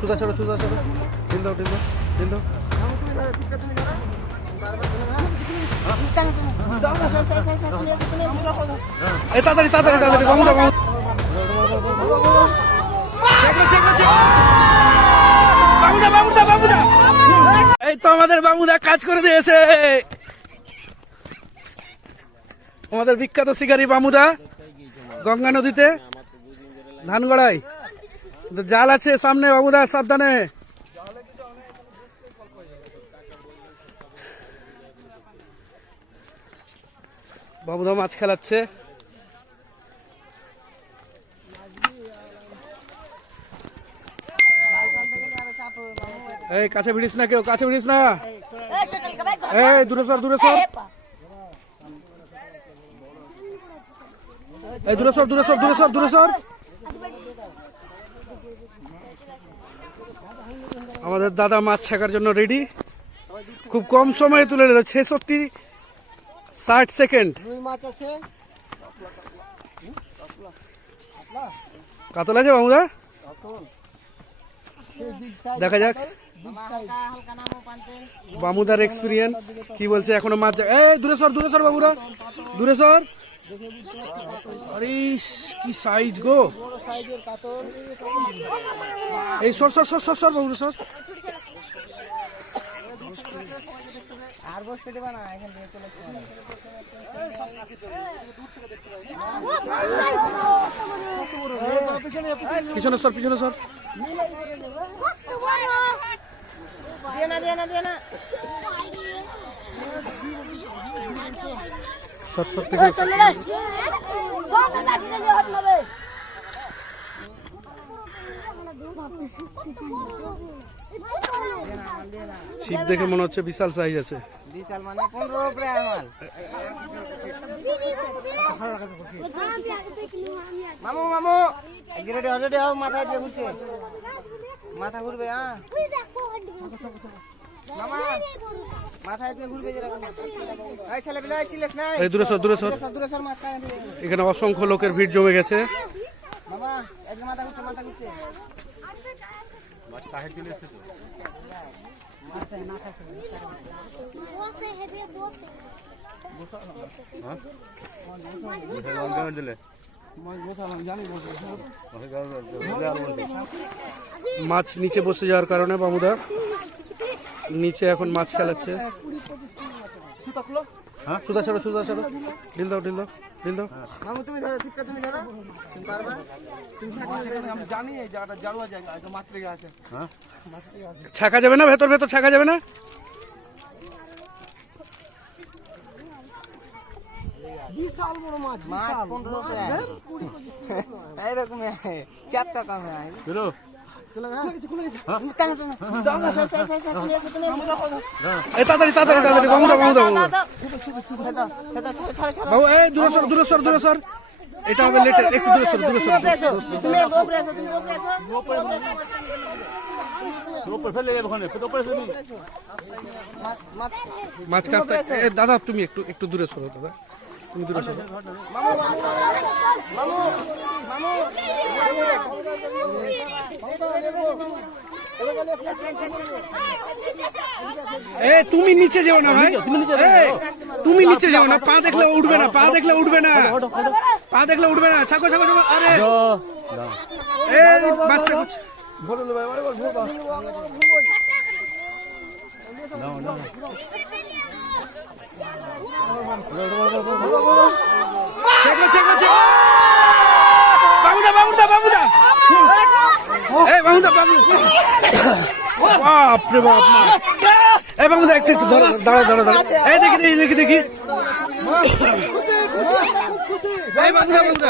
সুদা সরো ঢিল দাও ঢিল দাও এই তাড়াতাড়ি বামুদা এই তো আমাদের বামুদা কাজ করে দিয়েছে। আমাদের বিখ্যাত শিকারী বামুদা গঙ্গা নদীতে ধানগড়ায় জাল আছে সামনে। বামুদা সাবধানে। বামুদা মাছ খেলাচ্ছে। এই কাছে ভিড়িস না, কেউ কাছে ভিড়িস না। এই দূরে সর এই দূরে সর। আমাদের দাদা মাছ ছাকার জন্য রেডি। খুব কম সময়ে তুলে নিল 66-60 সেকেন্ড। কাতল আছে বামুদা, দেখা যাক বামুদার এক্সপিরিয়েন্স কি বলছে। এখনো মাছ এই দূরে সর বাবুরা, দূরে সর। আরে কি সাইজ গো, এই সর বাবুরা সর। আর বসতে দেবা না, এখান থেকে চলে পিছনে সর। ছিপ দেখে মনে হচ্ছে বিশাল সাইজ আছে। বিশাল মানে 15 উপরে মাল। মামু গিরেডি অলরেডি মাথা দিয়ে ঘুরছে, মাথা ঘুরবে। হ্যাঁ মামা মাথায় দিয়ে ঘুরবে যেরকম। এই ছেলে বিলাই চিলেস না, এই দূরে সর মাছ খায়। এখানে অসংখ্য লোকের ভিড় জমে গেছে। মামা এই যে মাথা ঘুরছে মাছ কাহে চলে এসেছে তো। মাথায় না খাচ্ছে বসে হেবে বসে হ্যাঁ দিলে মাছ নিচে বসে যাওয়ার কারণে বামুদা নিচে এখন মাছ খেলাচ্ছে। সুদা সরো ঢিল দাও মামু তুমি ধরো, ঠিকটা তুমি ধরো, তুমি পারবা। আমি জানি এই জায়গাটা জারুয়া জায়গা, এটা মাছ লেগে আছে। হ্যাঁ ছাকা যাবে না, ভেতর ছাকা যাবে না। বিশাল বড় মাছ 15 এরকম 4 টাকা হয়। চলো তাড়াতাড়ি বামুদা বাবু, এই দূরে সর। এটা হবে লেটে, একটু দূরে সর। মাছ কাছটা দাদা তুমি একটু দূরে সরো, দাদা তুমি দূরে সরো। তুমি নিচে যাও না ভাই, তুমি নিচে যাও না। পা দেখলে উঠবে না, ছাকো। আরে বাচ্চা বামুদা বাপরে বাপ। এই বামুদা একটু দাঁড়া। এই দেখি এই বামুদা